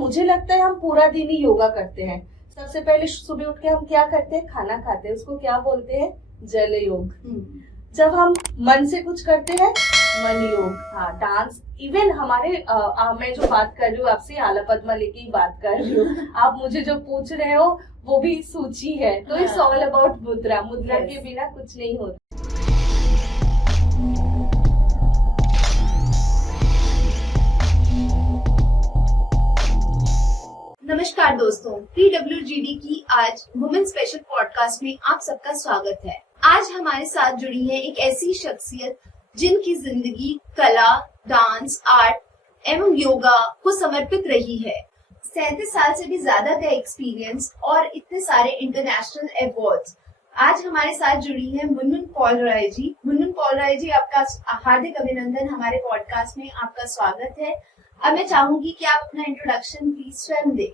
मुझे लगता है हम पूरा दिन ही योगा करते हैं। सबसे पहले सुबह उठ के हम क्या करते हैं, खाना खाते हैं, उसको क्या बोलते हैं, जल योग। जब हम मन से कुछ करते हैं, मन योग। हाँ, डांस, इवन हमारे मैं जो बात कर रही हूँ आपसे, आला पद्मा लेके ही बात कर रही हूँ। आप मुझे जो पूछ रहे हो वो भी सूची है। तो इट्स ऑल अबाउट मुद्रा। मुद्रा के बिना कुछ नहीं होता। नमस्कार दोस्तों, PWGD की आज वुमेन स्पेशल पॉडकास्ट में आप सबका स्वागत है। आज हमारे साथ जुड़ी है एक ऐसी शख्सियत जिनकी जिंदगी कला, डांस, आर्ट एवं योगा को समर्पित रही है। 37 साल से भी ज्यादा का एक्सपीरियंस और इतने सारे इंटरनेशनल अवार्ड्स। आज हमारे साथ जुड़ी है मुनमुन पॉल रॉय जी। मुनमुन पॉल रॉय जी, आपका हार्दिक अभिनंदन, हमारे पॉडकास्ट में आपका स्वागत है। अब मैं चाहूंगी कि आप अपना इंट्रोडक्शन प्लीज स्वयं दें।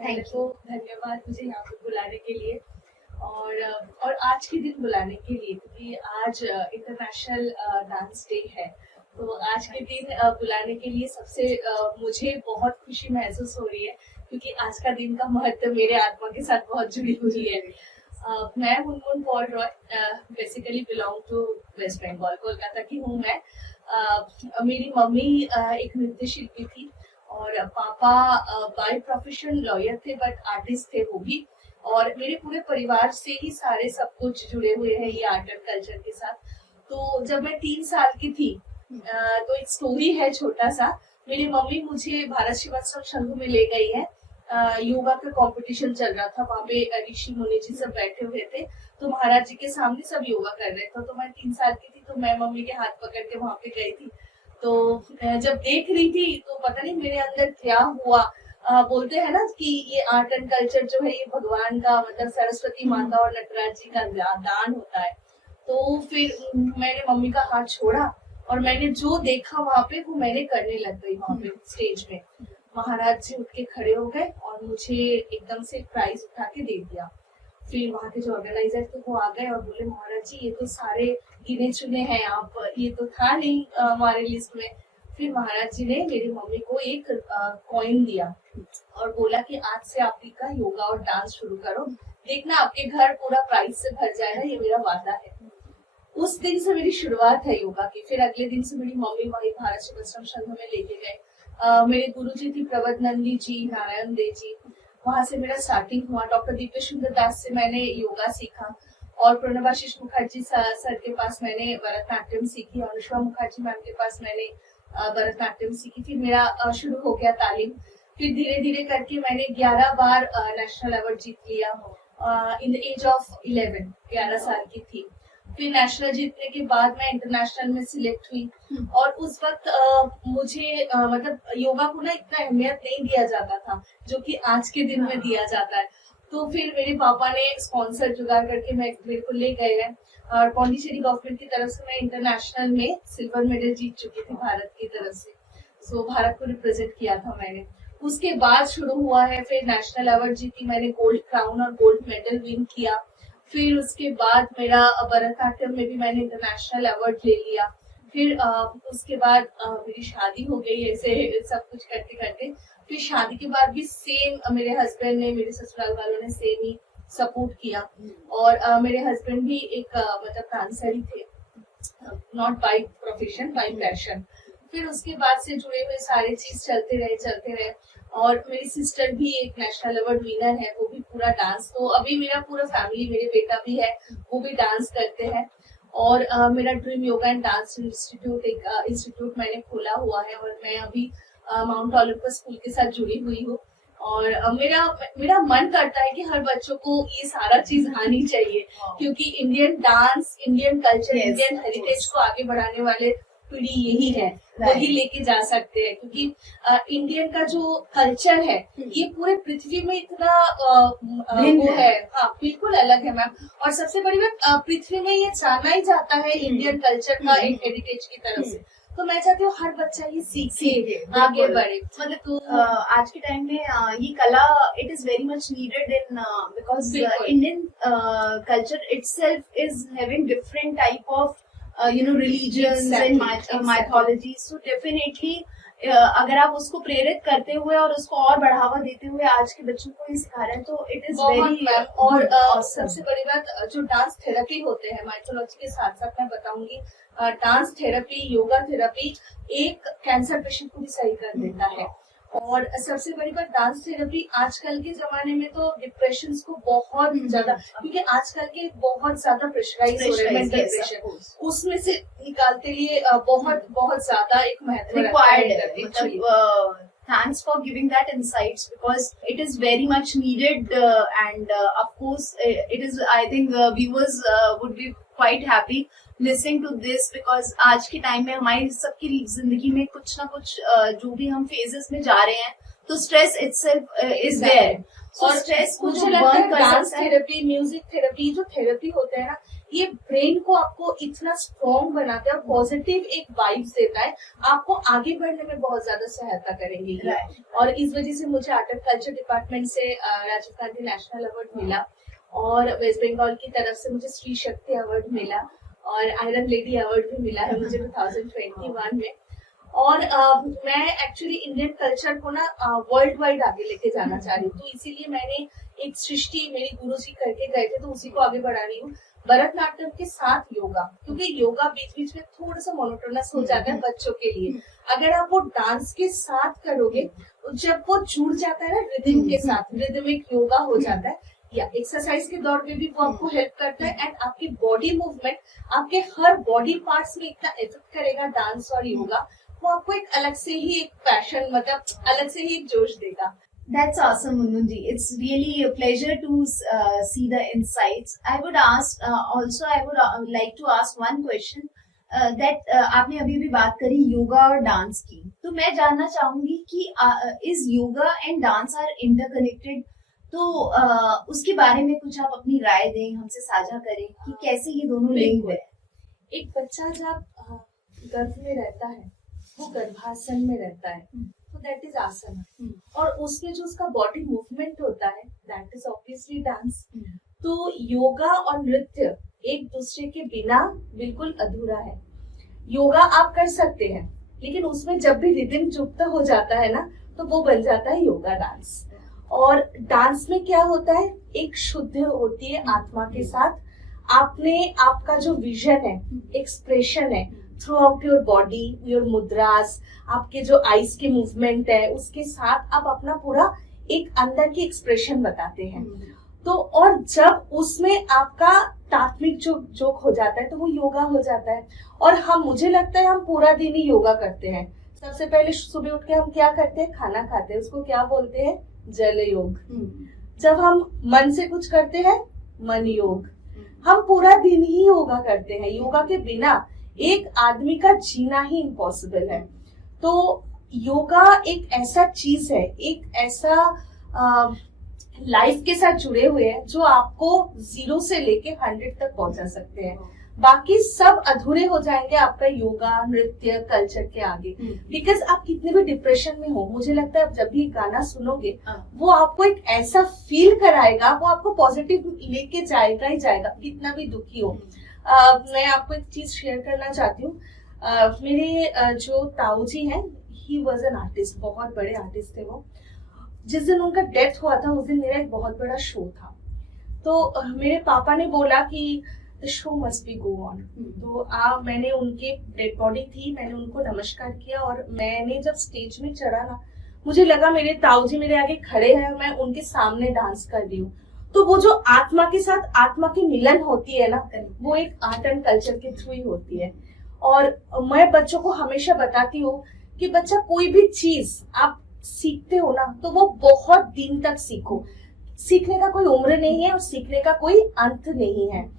थैंक यू, धन्यवाद मुझे यहाँ पे बुलाने के लिए और आज के दिन बुलाने के लिए, क्योंकि आज इंटरनेशनल डांस डे है। तो आज के दिन बुलाने के लिए सबसे मुझे बहुत खुशी महसूस हो रही है, क्योंकि आज का दिन का महत्व मेरे आत्मा के साथ बहुत जुड़ी हुई है। मैं Munmun Paul Roy basically belong to West Bengal, Kolkata की हूँ मैं। मेरी मम्मी एक नृत्य शिल्पी थी और पापा बाय प्रोफेशन लॉयर थे, बट आर्टिस्ट थे वो भी। और मेरे पूरे परिवार से ही सारे सब कुछ जुड़े हुए हैं ये आर्ट एंड कल्चर के साथ। तो जब मैं 3 साल की थी, तो एक स्टोरी है छोटा सा। मेरी मम्मी मुझे भारत सेवाश्रम संघ में ले गई है। योगा का कंपटीशन चल रहा था, वहाँ पे ऋषि मुनि जी सब बैठे हुए थे, तो महाराज जी के सामने सब योगा कर रहे थे। तो मैं 3 साल की थी, तो मैं मम्मी के हाथ पकड़ के वहाँ पे गई थी। तो जब देख रही थी तो पता नहीं मेरे अंदर क्या हुआ। बोलते हैं ना कि ये आर्ट एंड कल्चर जो है ये भगवान का, मतलब सरस्वती माता और नटराज जी का दान होता है। तो फिर मैंने मम्मी का हाथ छोड़ा और मैंने जो देखा वहाँ पे वो मैंने करने लग गई। वहाँ पे स्टेज में महाराज जी उठ के खड़े हो गए और मुझे एकदम से प्राइज उठा के दे दिया। फिर वहाँ के जो ऑर्गेनाइजर थे वो आ गए और बोले, महाराज जी ये तो सारे गिने चुने हैं आप, ये तो था नहीं हमारे लिस्ट में। फिर महाराज जी ने मेरी मम्मी को एक कॉइन दिया और बोला कि आज से आप का योगा और डांस शुरू करो, देखना आपके घर पूरा प्राइज से भर जाएगा, ये मेरा वादा है। उस दिन से मेरी शुरुआत है योगा की। फिर अगले दिन से मेरी मम्मी वही भारत सेवाश्रम संघ में लेके गए। मेरे गुरु जी थी प्रवदनंदी जी, नारायण देव जी, वहां से मेरा स्टार्टिंग हुआ। डॉक्टर दीपेश सुंदर दास से मैंने योगा सीखा और प्रणवाशीष मुखर्जी सर के पास मैंने भरतनाट्यम सीखी, अनुष्का मुखर्जी मैम के पास मैंने भरतनाट्यम सीखी। फिर मेरा शुरू हो गया तालीम। फिर धीरे धीरे करके मैंने 11 बार नेशनल अवार्ड जीत लिया इन द एज ऑफ 11 साल की थी। फिर नेशनल जीतने के बाद मैं इंटरनेशनल में सिलेक्ट हुई और उस वक्त मुझे मतलब योगा को ना इतना अहमियत नहीं दिया जाता था जो कि आज के दिन में दिया जाता है। तो फिर मेरे पापा ने स्पॉन्सर जुगाड़ करके मेरे को ले गए हैं और पौंडीचेरी गवर्नमेंट की तरफ से मैं इंटरनेशनल में सिल्वर मेडल जीत चुकी थी भारत की तरफ से। सो भारत को रिप्रेजेंट किया था मैंने। उसके बाद शुरू हुआ है, फिर नेशनल अवार्ड जीती मैंने, गोल्ड क्राउन और गोल्ड मेडल विन किया। फिर उसके बाद मेरा भरतनाट्यम में भी मैंने इंटरनेशनल अवार्ड ले लिया। फिर उसके बाद मेरी शादी हो गई, ऐसे सब कुछ करते करते। फिर शादी के बाद भी सेम मेरे हस्बैंड ने, मेरे ससुराल वालों ने सेम ही सपोर्ट किया। और मेरे हस्बैंड भी एक मतलब डांसर ही थे, not by profession, bye passion. फिर उसके बाद से जुड़े हुए सारे चीज चलते रहे। और मेरी सिस्टर भी एक नेशनल अवार्ड विनर है, वो भी पूरा डांस। तो अभी मेरा पूरा फैमिली, मेरे बेटा भी है, वो भी डांस करते हैं। और मेरा dream yoga and dance institute, एक इंस्टीट्यूट मैंने खोला हुआ है और मैं अभी माउंट ओलंपस स्कूल के साथ जुड़ी हुई हूँ। और मेरा मन करता है कि हर बच्चों को ये सारा चीज आनी चाहिए, क्योंकि Indian dance, Indian culture, Indian heritage को आगे बढ़ाने वाले पीढ़ी यही है, वही लेके जा सकते हैं। क्योंकि इंडियन का जो कल्चर है ये पूरे पृथ्वी में इतना वो है, हाँ बिल्कुल अलग है मैम। और सबसे बड़ी बात, पृथ्वी में ये जाना ही जाता है इंडियन कल्चर का एक हेरिटेज की तरफ से। तो मैं चाहती हूँ हर बच्चा ये सीखे, आगे बढ़े। मतलब तो आज के टाइम में ये कला it is very much needed in because Indian culture itself is having different type of religions and mythology. So definitely अगर आप उसको प्रेरित करते हुए और उसको और बढ़ावा देते हुए आज के बच्चों को ये सिखा रहे हैं तो इट इज वेरी और सबसे बड़ी बात जो डांस थेरेपी होते हैं माइथोलॉजी के साथ साथ मैं बताऊंगी डांस थेरेपी, योगा थेरेपी एक कैंसर पेशेंट को भी सही कर देता है। और सबसे बड़ी बात डांस थेरेपी आजकल के जमाने में तो डिप्रेशन को बहुत ज्यादा, क्योंकि आजकल के बहुत ज्यादा प्रेशराइज हो रहे हैं मेंटल प्रेशर, उसमें से निकालते लिए बहुत बहुत ज्यादा एक महत्व रिक्वायर्ड है। Thanks for giving that insights because it is very much needed and of course it is, I think viewers would be quite happy listening to this because आज के टाइम में हमारी सबकी जिंदगी में कुछ ना कुछ जो भी हम फेजेस में जा रहे हैं तो स्ट्रेस itself is there। और स्ट्रेस को जो लगता है डांस थेरेपी, म्यूजिक थेरेपी, जो थेरेपी होते हैं ना, ये ब्रेन को आपको इतना स्ट्रॉन्ग बनाता है और पॉजिटिव एक वाइब्स देता है, आपको आगे बढ़ने में बहुत ज्यादा सहायता करेंगे ये। और इस वजह से मुझे आर्ट एंड कल्चर डिपार्टमेंट से राजीव गांधी नेशनल अवार्ड मिला और वेस्ट बंगाल की तरफ से मुझे श्री शक्ति अवार्ड मिला और आयरन लेडी अवार्ड भी मिला है मुझे 2021 में। और मैं एक्चुअली इंडियन कल्चर को ना वर्ल्ड वाइड आगे लेके जाना चाह रही हूँ, तो इसीलिए मैंने एक सृष्टि मेरी गुरुजी करके गए थे तो उसी को आगे बढ़ा रही हूँ, भरतनाट्यम के साथ योगा, क्योंकि योगा बीच बीच में थोड़ा सा मोनोटोनस हो जाता है बच्चों के लिए। अगर आप वो डांस के साथ करोगे, जब वो जुड़ जाता है ना रिदम के साथ, रिदमिक योगा हो जाता है, या एक्सरसाइज के दौर में भी वो आपको हेल्प करता है एंड आपकी बॉडी मूवमेंट, आपके हर बॉडी पार्ट्स में इतना इफेक्ट करेगा डांस और योगा, वो आपको एक अलग से ही एक पैशन, मतलब अलग से ही एक जोश देगा। That's awesome, Munmunji. It's really a pleasure to see the insights. I would ask also I would like to ask one question that आपने अभी भी बात करी योगा और डांस की, तो मैं जानना चाहूंगी कि is yoga and dance are interconnected? तो उसके बारे में कुछ आप अपनी राय दें, हमसे साझा करें कि कैसे ये दोनों लिंक है। एक बच्चा जब गर्भ में रहता है वो गर्भासन में रहता है तो दैट इज आसन, और उसमें जो उसका बॉडी मूवमेंट होता है दैट इज ऑब्वियसली डांस। तो योगा और नृत्य एक दूसरे के बिना बिल्कुल अधूरा है। योगा आप कर सकते हैं लेकिन उसमें जब भी रिदम चुप्त हो जाता है ना तो वो बन जाता है योगा डांस। और डांस में क्या होता है, एक शुद्ध होती है आत्मा के साथ, आपका जो विजन है, एक्सप्रेशन है throughout your body, your mudras, आपके जो आईज के मूवमेंट है उसके साथ आप अपना पूरा एक अंदर की एक्सप्रेशन बताते हैं। तो और जब उसमें आपका तात्विक जोक हो जाता है तो वो योगा हो जाता है। और मुझे लगता है हम पूरा दिन ही योगा करते हैं। सबसे पहले सुबह उठ के हम क्या करते हैं, खाना खाते हैं, उसको क्या बोलते हैं, जल योग। जब हम मन से कुछ करते हैं, मन योग। हम पूरा दिन ही योगा करते हैं। योगा के बिना एक आदमी का जीना ही इम्पॉसिबल है। तो योगा एक ऐसा चीज है, एक ऐसा लाइफ के साथ जुड़े हुए हैं जो आपको 0 से लेके 100 तक पहुंचा सकते हैं। बाकी सब अधूरे हो जाएंगे आपका योगा, नृत्य, कल्चर के आगे। बिकॉज आप कितने भी डिप्रेशन में हो, मुझे लगता है आप जब भी गाना सुनोगे वो आपको एक ऐसा फील कराएगा, वो आपको पॉजिटिव लेके जाएगा ही जाएगा, कितना भी दुखी हो। मैं आपको एक चीज शेयर करना चाहती हूँ। मेरे जो ताऊ जी हैं, ही वॉज एन आर्टिस्ट, बहुत बड़े आर्टिस्ट थे वो। जिस दिन उनका डेथ हुआ था उस दिन मेरा एक बहुत बड़ा शो था। तो मेरे पापा ने बोला कि the show must be go on. तो मैंने उनके डेड बॉडी थी, मैंने उनको नमस्कार किया और मैंने जब स्टेज में चढ़ा ना, मुझे लगा मेरे ताऊ जी मेरे आगे खड़े हैं, मैं उनके सामने डांस कर रही हूँ। तो वो जो आत्मा के साथ आत्मा की मिलन होती है ना, वो एक आर्ट एंड कल्चर के थ्रू ही होती है। और मैं बच्चों को हमेशा बताती हूँ कि बच्चा कोई भी चीज आप सीखते हो ना तो वो बहुत दिन तक सीखो। सीखने का कोई उम्र नहीं है और सीखने का कोई अंत नहीं है।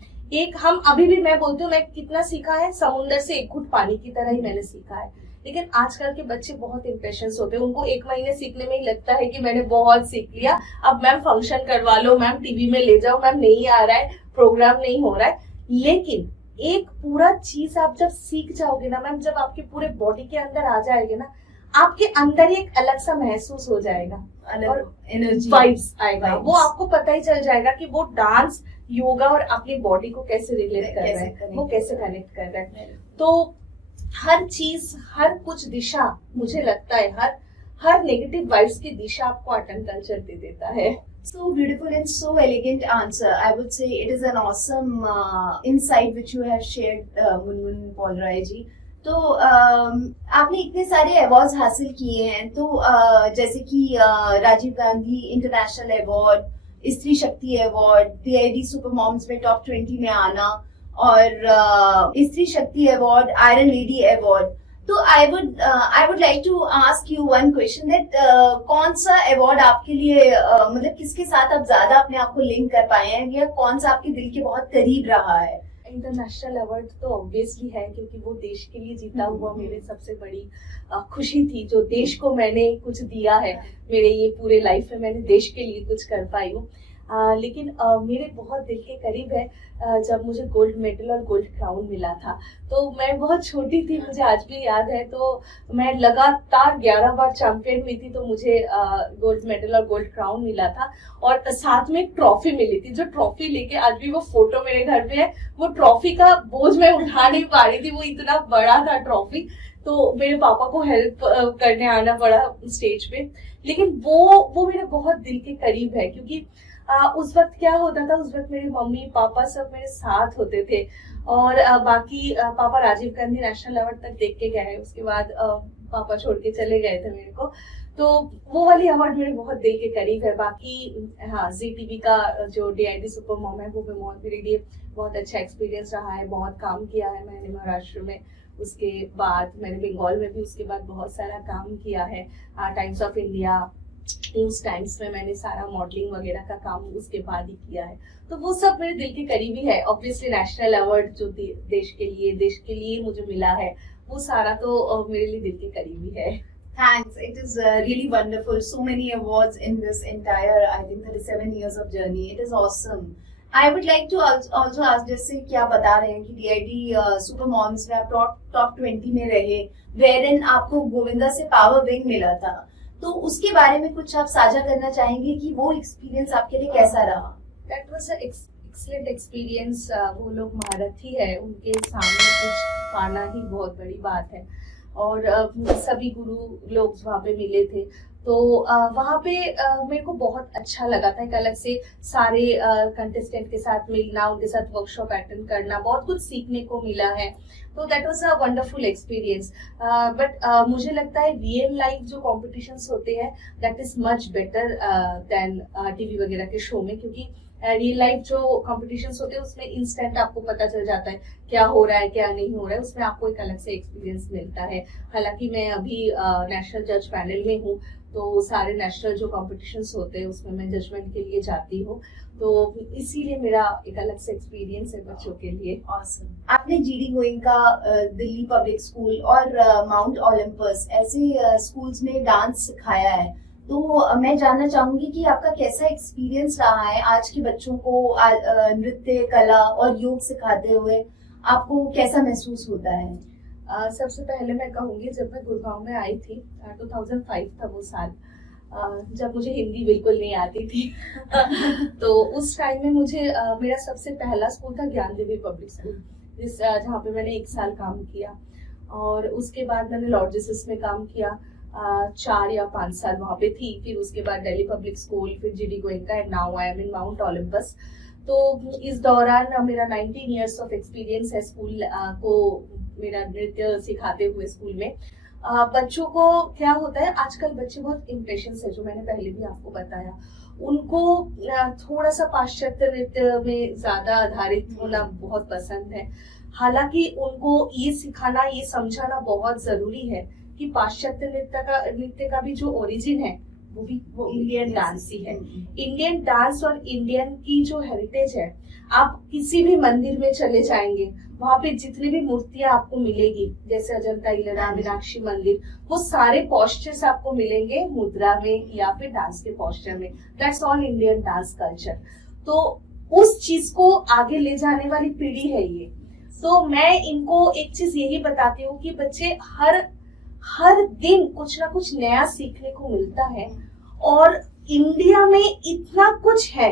हम अभी भी, मैं बोलती हूँ, मैं कितना सीखा है, समुंदर से एक घूंट पानी की तरह ही मैंने सीखा है। लेकिन आजकल के बच्चे बहुत इम्पेशंस होते हैं, उनको 1 महीने सीखने में ही लगता है कि मैंने बहुत सीख लिया, अब मैम फंक्शन करवा लो, मैम टीवी में ले जाओ, मैम नहीं आ रहा है, प्रोग्राम नहीं हो रहा है। लेकिन एक पूरा चीज आप जब सीख जाओगे ना मैम, जब आपके पूरे बॉडी के अंदर आ जाएगा ना, आपके अंदर ही एक अलग सा महसूस हो जाएगा और एनर्जी वाइब्स आएगा। वो आपको पता ही चल जाएगा कि वो डांस, योगा और अपनी बॉडी को कैसे रिलेट कर रहा है, वो कैसे कनेक्ट कर रहा है। तो हर चीज, हर कुछ दिशा, मुझे लगता है हर नेगेटिव वाइब्स की दिशा आपको आर्ट एंड कल्चर दे देता है। So beautiful and so elegant answer. I would say it is an awesome insight which you have shared, Munmun Paul Roy ji. तो आपने इतने सारे अवार्ड्स हासिल किए हैं, तो जैसे कि राजीव गांधी इंटरनेशनल अवार्ड, स्त्री शक्ति अवार्ड, DID सुपर मॉम्स में टॉप 20 में आना, और स्त्री शक्ति अवार्ड, आयरन लेडी अवार्ड। तो I would like to ask you one question that कौन सा अवार्ड आपके लिए मतलब किसके साथ आप ज्यादा अपने आप को लिंक कर पाए हैं, या कौन सा आपके दिल के बहुत करीब रहा है? इंटरनेशनल अवार्ड तो ऑब्वियसली है, क्योंकि वो देश के लिए जीता हुआ मेरे सबसे बड़ी खुशी थी। जो देश को मैंने कुछ दिया है, मेरे ये पूरे लाइफ में मैंने देश के लिए कुछ कर पाई हूँ। लेकिन मेरे बहुत दिल के करीब है जब मुझे गोल्ड मेडल और गोल्ड क्राउन मिला था। तो मैं बहुत छोटी थी, मुझे आज भी याद है। तो मैं लगातार 11 बार चैंपियन हुई थी, तो मुझे गोल्ड मेडल और गोल्ड क्राउन मिला था, और साथ में एक ट्रॉफी मिली थी। जो ट्रॉफी लेके आज भी वो फोटो मेरे घर पे है, वो ट्रॉफी का बोझ मैं उठा नहीं पा रही थी, वो इतना बड़ा था ट्रॉफी। तो मेरे पापा को हेल्प करने आना पड़ा स्टेज पे। लेकिन वो मेरे बहुत दिल के करीब है, क्योंकि उस वक्त क्या होता था, उस वक्त मेरे मम्मी पापा सब मेरे साथ होते थे, और बाकी पापा राजीव गांधी नेशनल अवार्ड तक देख के गए, उसके बाद पापा छोड़ के चले गए थे मेरे को। तो वो वाली अवार्ड मेरे बहुत दिल के करीब है। बाकी हाँ, ZTV का जो DID सुपर मॉम है, वो मेरे लिए बहुत अच्छा एक्सपीरियंस रहा है। बहुत काम किया है मैंने महाराष्ट्र में, उसके बाद मैंने बंगाल में भी उसके बाद बहुत सारा काम किया है। Times of India, news times में मैंने सारा मॉडलिंग वगैरह का काम उसके बाद ही किया है। तो वो सब मेरे दिल के करीबी है। ऑब्वियसली नेशनल अवार्ड जो देश के लिए मुझे मिला है, वो सारा तो मेरे लिए दिल के करीबी है। Thanks. It is really wonderful. So many awards in this entire, I think, 37 years of journey. It is awesome. I would like to also ask, जैसे कि आप बता रहे हैं कि DID सुपर मॉम्स में आप टॉप 20 में रहे, wherein आपको गोविंदा से पावर विंग मिला था, तो उसके बारे में कुछ आप साझा करना चाहेंगे कि वो एक्सपीरियंस आपके लिए कैसा रहा? That was an excellent experience. वो लोग महारथी है, उनके सामने कुछ पाना ही बहुत बड़ी बात है। और सभी गुरु लोग वहाँ पे मिले थे, तो वहाँ पे मेरे को बहुत अच्छा लगा था। एक अलग से सारे कंटेस्टेंट के साथ मिलना, उनके साथ वर्कशॉप अटेंड करना, बहुत कुछ सीखने को मिला है। तो that was a wonderful experience. But मुझे लगता है रियल लाइफ जो कॉम्पिटिशंस होते हैं, that is much better than TV वगैरह के शो में, क्योंकि रियल लाइफ जो कॉम्पिटिशंस होते हैं उसमें इंस्टेंट आपको पता चल जाता है क्या हो रहा है क्या नहीं हो रहा है, उसमें आपको एक अलग से एक्सपीरियंस मिलता है। हालांकि मैं अभी नेशनल जज पैनल में हूँ, तो सारे नेशनल जो कॉम्पिटिशंस होते हैं उसमें मैं जजमेंट के लिए जाती हूँ, तो इसीलिए मेरा एक अलग से एक्सपीरियंस है बच्चों के लिए। Awesome. आपने GD Goenka, Delhi public school और माउंट ओलंपस ऐसे स्कूल्स में डांस सिखाया है, तो मैं जानना चाहूंगी कि आपका कैसा एक्सपीरियंस रहा है आज के बच्चों को नृत्य, कला और योग सिखाते हुए, आपको कैसा महसूस होता है? सबसे पहले मैं कहूंगी, जब मैं गुड़गांव में आई थी, 2005 था वो साल, जब मुझे हिंदी बिल्कुल नहीं आती थी तो उस टाइम में मुझे मेरा सबसे पहला स्कूल था ज्ञानदेवी पब्लिक स्कूल, जहाँ पे मैंने 1 साल काम किया, और उसके बाद मैंने लॉर्ड जीसस में काम किया 4 या 5 साल वहां पे थी। फिर उसके बाद दिल्ली पब्लिक स्कूल, फिर GD Goenka, and now I am in mount Olympus. तो इस दौरान मेरा 19 इयर्स ऑफ एक्सपीरियंस है स्कूल को मेरा नृत्य सिखाते हुए स्कूल में। बच्चों को क्या होता है, आजकल बच्चे बहुत इम्प्रेशंस है, जो मैंने पहले भी आपको बताया, उनको थोड़ा सा पाश्चात्य नृत्य में ज्यादा आधारित होना बहुत पसंद है। हालांकि उनको ये सिखाना, ये समझाना बहुत जरूरी है कि पाश्चात्य नृत्य का भी जो ओरिजिन है वो इंडियन डांस ही है। इंडियन डांस और इंडियन की जो हेरिटेज है, आप किसी भी मंदिर में चले जाएंगे, वहां पे जितनी भी मूर्तियां आपको मिलेगी, जैसे अजंता इलोरा, मीनाक्षी मंदिर, वो सारे पोस्चर्स आपको मिलेंगे मुद्रा में या फिर डांस के पोस्चर में। That's all Indian dance culture. तो उस चीज को आगे ले जाने वाली पीढ़ी है ये। तो मैं इनको एक चीज यही बताती हूँ कि बच्चे हर दिन कुछ ना कुछ नया सीखने को मिलता है, और इंडिया में इतना कुछ है,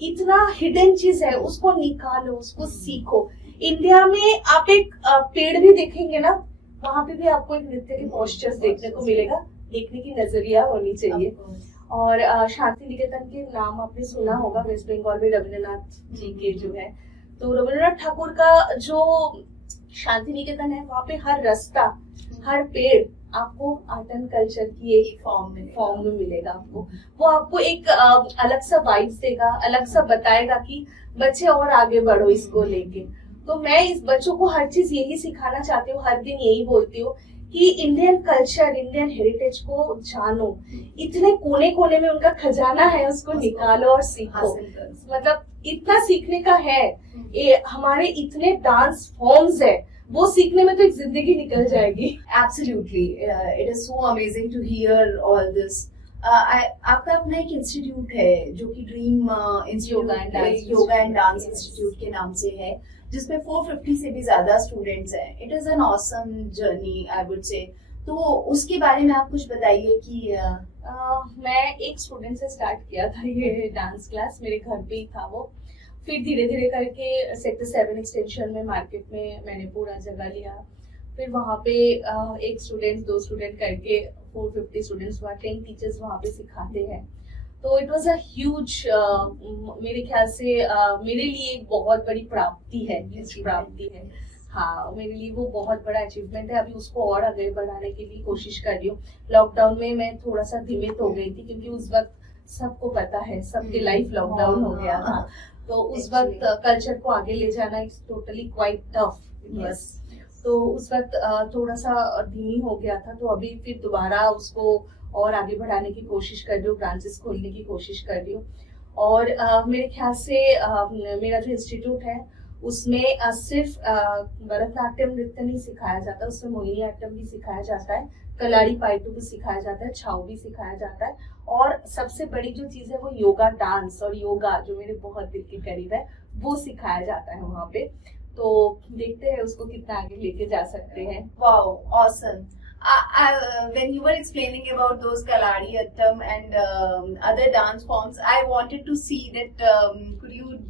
इतना हिडन चीज है, उसको निकालो, उसको सीखो। इंडिया में आप एक पेड़ भी देखेंगे ना, वहां पे भी आपको एक नृत्य के पोस्चर्स देखने को मिलेगा, देखने की नजरिया होनी चाहिए। और शांति निकेतन के नाम आपने सुना होगा, वेस्ट बंगाल में रविंद्रनाथ जी के जो है, तो रविंद्रनाथ ठाकुर का जो शांति निकेतन है, वहाँ पे हर रास्ता, हर पेड़ आपको आर्ट एंड कल्चर की एक फॉर्म में मिलेगा आपको। वो आपको एक अलग सा वाइब्स देगा, अलग सा बताएगा कि बच्चे और आगे बढ़ो इसको लेके। तो मैं इस बच्चों को हर चीज यही सिखाना चाहती हूँ, हर दिन यही बोलती हूँ कि इंडियन कल्चर, इंडियन हेरिटेज को जानो, इतने कोने कोने में उनका खजाना है, उसको निकालो और सीखो। मतलब इतना सीखने का है, ये हमारे इतने डांस फॉर्म्स है, वो सीखने में तो एक जिंदगी निकल जाएगी। Absolutely, it is so amazing to hear all this. आपका अपना एक इंस्टीट्यूट है जो कि dream yoga and dance institute के नाम से है, जिसमें 450 से भी ज्यादा स्टूडेंट्स हैं। It is an awesome journey, I would से। तो उसके बारे में आप कुछ बताइए कि मैं एक स्टूडेंट से स्टार्ट किया था ये डांस क्लास, मेरे घर पे ही था वो। फिर धीरे धीरे करके सेक्टर 7 एक्सटेंशन में मार्केट में मैंने पूरा जगह लिया। फिर वहाँ पे एक स्टूडेंट, 2 स्टूडेंट करके 450 स्टूडेंट्स हुआ, 10 टीचर्स वहाँ पे सिखाते हैं। तो इट वाज अ ह्यूज, मेरे ख्याल से मेरे लिए एक बहुत बड़ी प्राप्ति है, प्राप्ति है। हाँ, मेरे लिए वो बहुत बड़ा अचीवमेंट है। अभी उसको और आगे बढ़ाने के लिए कोशिश कर रही हूँ। लॉकडाउन में मैं थोड़ा सा धीमित हो गई थी, क्योंकि उस वक्त सबको पता है, सबकी लाइफ लॉकडाउन हो गया था। तो उस वक्त कल्चर को आगे ले जाना इट्स टोटली क्वाइट टफ। तो उस वक्त थोड़ा सा धीमी हो गया था। तो अभी फिर दोबारा उसको और आगे बढ़ाने की कोशिश कर रही हूँ, ब्रांचेस खोलने की कोशिश कर रही हूँ। और मेरे ख्याल से मेरा जो इंस्टीट्यूट है उसमें सिर्फ भरतनाट्यम नृत्य नहीं सिखाया जाता, उसमें मोहिनीअट्टम भी सिखाया जाता है, कलाड़ी पाइटू भी सिखाया जाता है, छाऊ भी सिखाया जाता है। और सबसे बड़ी जो चीज है वो योगा डांस, और योगा जो मेरे बहुत दिल के करीब है, वो सिखाया जाता है वहाँ पे। तो देखते हैं उसको कितना आगे लेके जा सकते हैं। Wow, awesome. When you were explaining about those Kaladi-attam and other dance forms, I wanted to see that could you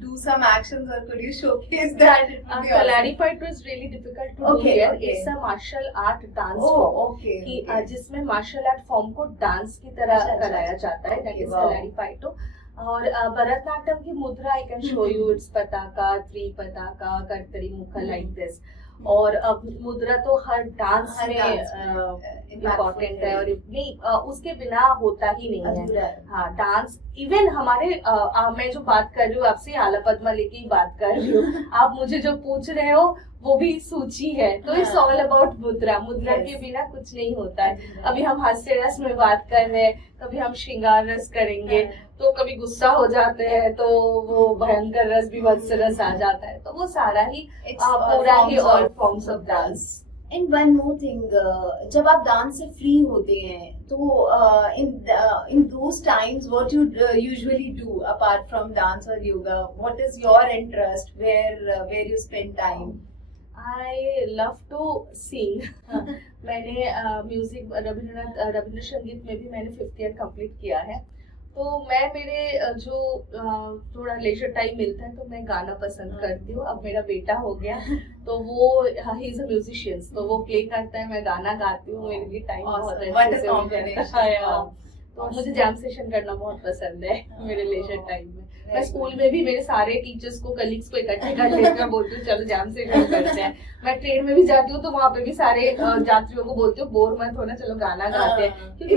do some actions, or could you showcase that? It would be Kaladi Paitu is really difficult to do here. It's a martial art dance form, जिसमें martial art form को dance की तरह कराया जाता है, that is Kaladi Paitu। और भरतनाट्यम की मुद्रा I can show you, it's पताका, त्रिपताका, कर्तरी मुख, लाइक दिस। और मुद्रा तो हर डांस में इम्पोर्टेंट है, और नहीं उसके बिना होता ही नहीं है। हाँ, डांस इवन हमारे मैं जो बात कर रही हूँ आपसे, आला पद्मा लेके ही बात कर रही हूँ, आप मुझे जो पूछ रहे हो वो भी सूची है। तो इट्स ऑल अबाउट मुद्रा, मुद्रा के बिना कुछ नहीं होता है। अभी हम हास्य रस में बात कर रहे हैं, कभी हम श्रृंगार रस करेंगे, तो कभी गुस्सा हो जाते हैं, तो वो भयंकर रस, विभत्स रस आ जाता है। तो वो सारा ही पूरा ही all forms of dance. And one more thing, जब आप डांस से फ्री होते हैं, तो in those times what you usually do apart from dance और yoga? What is your interest, where you spend time? I love to sing. मैंने music, Ravindra संगीत में भी मैंने 5th ईयर कंप्लीट किया है। तो मैं मेरे जो थोड़ा लेजर टाइम मिलता है तो मैं गाना पसंद करती हूँ। अब मेरा बेटा हो गया तो वो ही इज अ म्यूजिशियन, तो वो प्ले करता है, मैं गाना गाती हूँ। मेरे लिए टाइम बहुत अच्छे से, तो मुझे जैम सेशन करना बहुत पसंद है मेरे लेजर टाइम में। मैं स्कूल में भी मेरे सारे टीचर्स को, कलीग्स को इकट्ठे कर लेती हूँ, बोलती हूँ चलो जैम सेशन करते हैं। मैं ट्रेन में भी जाती हूँ तो वहाँ पे भी सारे यात्रियों को बोलती हूँ बोर मत होना, चलो गाना गाते हैं। क्योंकि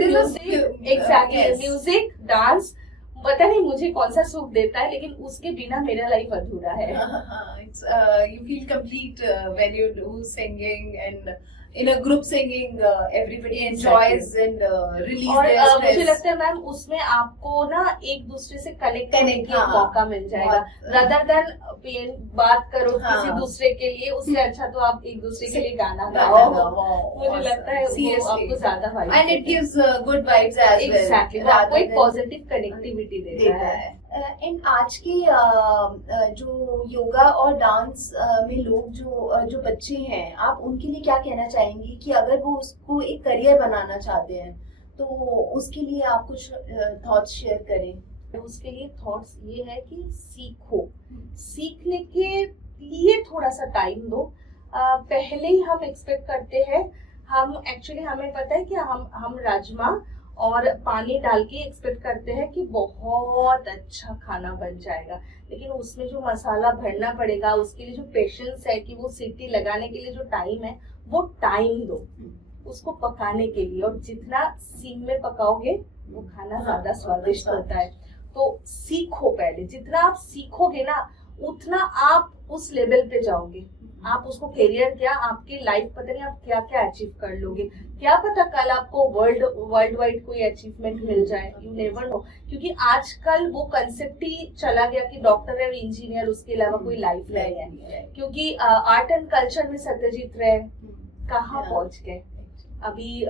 म्यूजिक डांस पता नहीं मुझे कौन सा सुख देता है, लेकिन उसके बिना मेरा लाइफ अधूरा है। You feel complete when you do singing, and in a group singing everybody enjoys and release their stress. मुझे लगता है मैम उसमें आपको ना एक दूसरे से कनेक्ट करने का मौका मिल जाएगा, rather than बात करो किसी दूसरे के लिए, उससे अच्छा तो आप एक दूसरे के लिए गाना गाओ। मुझे लगता है वो आपको ज्यादा vibe, and it gives good vibes as well. Exactly, वो आपको एक पॉजिटिव कनेक्टिविटी देता है। एंड आज के जो योगा और डांस में लोग जो बच्चे हैं, आप उनके लिए क्या कहना चाहेंगे कि अगर वो उसको एक करियर बनाना चाहते हैं तो उसके लिए आप कुछ थॉट्स शेयर करें? उसके लिए थॉट्स ये है कि सीखो, सीखने के लिए थोड़ा सा टाइम दो। पहले ही हम एक्सपेक्ट करते हैं, हमें पता है कि हम राजमा और पानी डाल के एक्सपेक्ट करते हैं कि बहुत अच्छा खाना बन जाएगा, लेकिन उसमें जो मसाला भरना पड़ेगा, उसके लिए जो पेशेंस है कि वो सीटी लगाने के लिए जो टाइम है, वो टाइम दो उसको पकाने के लिए। और जितना सिम में पकाओगे वो खाना ज्यादा स्वादिष्ट होता है। तो सीखो, पहले जितना आप सीखोगे ना उतना आप उस लेवल पे जाओगे। आप उसको करियर क्या, आपकी लाइफ पता नहीं आप क्या क्या अचीव कर लोगे, क्या पता कल आपको वर्ल्ड वाइड कोई अचीवमेंट मिल जाए, यू नेवर नो। क्योंकि आजकल वो कंसेप्ट ही चला गया कि डॉक्टर और इंजीनियर, उसके अलावा कोई लाइफ नहीं है। क्योंकि आर्ट एंड कल्चर में सत्यजीत रे कहाँ पहुंच गए। अभी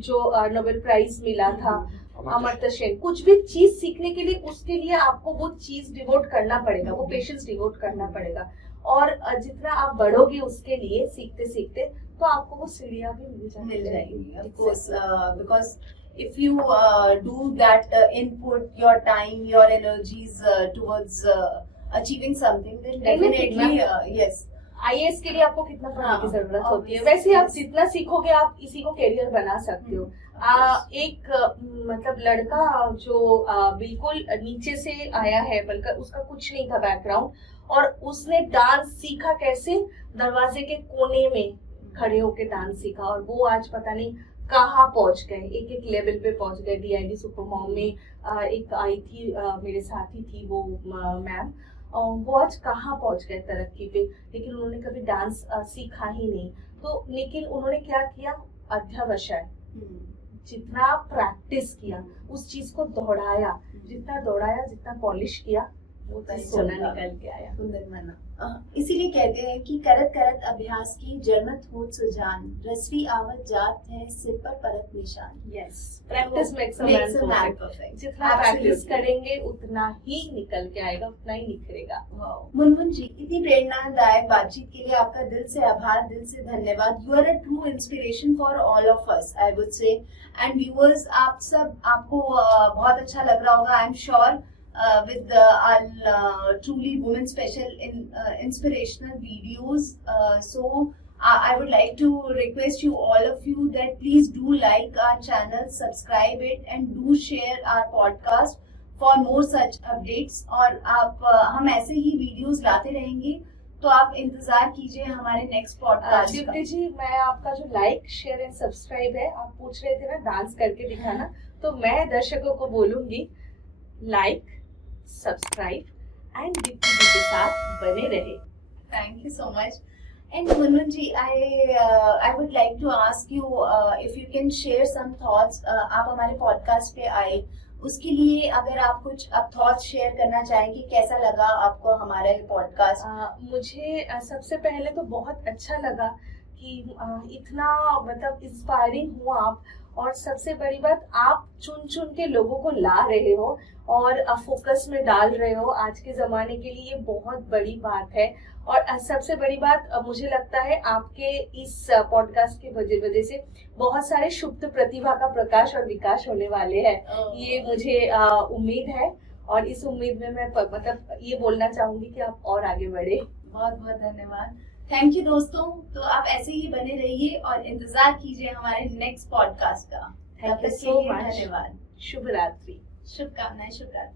जो नोबेल प्राइज मिला था अमर्त्य सेन, कुछ भी चीज सीखने के लिए उसके लिए आपको वो चीज डिवोट करना पड़ेगा, वो पेशेंस डिवोट करना पड़ेगा। और जितना आप बढ़ोगे उसके लिए सीखते सीखते, तो आपको वो सीढ़ियां भी मिल जाएगी। Of course, because if you do that input your time, your energies towards achieving something, then definitely yes. IAS के लिए आपको कितना पढ़ने की जरूरत होती है, वैसे आप जितना सीखोगे आप इसी को करियर बना सकते हो। एक मतलब लड़का जो बिल्कुल नीचे से आया है, बल्कि उसका कुछ नहीं था बैकग्राउंड, और उसने डांस सीखा कैसे, दरवाजे के कोने में खड़े होके डांस सीखा, और वो आज पता नहीं कहाँ पहुंच गए, एक एक लेवल पे पहुंच गए। DID सुपर मॉम में एक आई थी, मेरे साथी थी वो मैम, वो आज कहाँ पहुंच गए तरक्की पे, लेकिन उन्होंने कभी डांस सीखा ही नहीं। तो लेकिन उन्होंने क्या किया, अध्यवसाय, जितना प्रैक्टिस किया, उस चीज को दौड़ाया, जितना पॉलिश किया, वो सोना निकल के आया। सुंदर माना। इसीलिए कहते हैं कि करत करत अभ्यास की जन्मत होत सुजान, रसवी आवत जात है सिर पर परत निशान। Yes, practice makes a man perfect. जितना प्रैक्टिस करेंगे उतना ही निकल के आएगा, उतना ही निखरेगा। मुनमुन जी, इतनी प्रेरणादायक बातचीत के लिए आपका दिल से आभार, दिल से धन्यवाद। You are a true inspiration for all of us, I would say. And viewers, आपको बहुत अच्छा लग रहा होगा, I am sure, with our truly women special inspirational videos. So I would like to request you, all of you, that please do like our channel, subscribe it, and do share our podcast for more such updates. और आप हम ऐसे ही videos लाते रहेंगे, तो आप इंतजार कीजिए हमारे नेक्स्ट पॉडकास्ट। दीप्ति जी, मैं आपका जो लाइक शेयर एंड सब्सक्राइब है, आप पूछ रहे थे ना डांस करके दिखाना, तो मैं दर्शकों को बोलूंगी like, subscribe and Deepti ji के साथ बने रहे। Thank you so much. And Munmun ji, I would like to ask you if you can share some thoughts. आप हमारे पॉडकास्ट पे आए, उसके लिए अगर आप कुछ थॉट्स शेयर करना चाहें कि कैसा लगा आपको हमारा ये पॉडकास्ट? मुझे सबसे पहले तो बहुत अच्छा लगा कि इतना मतलब इंस्पायरिंग हुआ आप, और सबसे बड़ी बात, आप चुन चुन के लोगों को ला रहे हो और फोकस में डाल रहे हो आज के जमाने के लिए, ये बहुत बड़ी बात है। और सबसे बड़ी बात मुझे लगता है आपके इस पॉडकास्ट की वजह से बहुत सारे सुप्त प्रतिभा का प्रकाश और विकास होने वाले हैं, ये मुझे उम्मीद है। और इस उम्मीद में मैं मतलब ये बोलना चाहूंगी कि आप और आगे बढ़े। बहुत बहुत धन्यवाद। थैंक यू दोस्तों। तो आप ऐसे ही बने रहिए और इंतजार कीजिए हमारे नेक्स्ट पॉडकास्ट का। Thank you so much. धन्यवाद। शुभ रात्रि। शुभकामनाएं। शुभ रात्रि।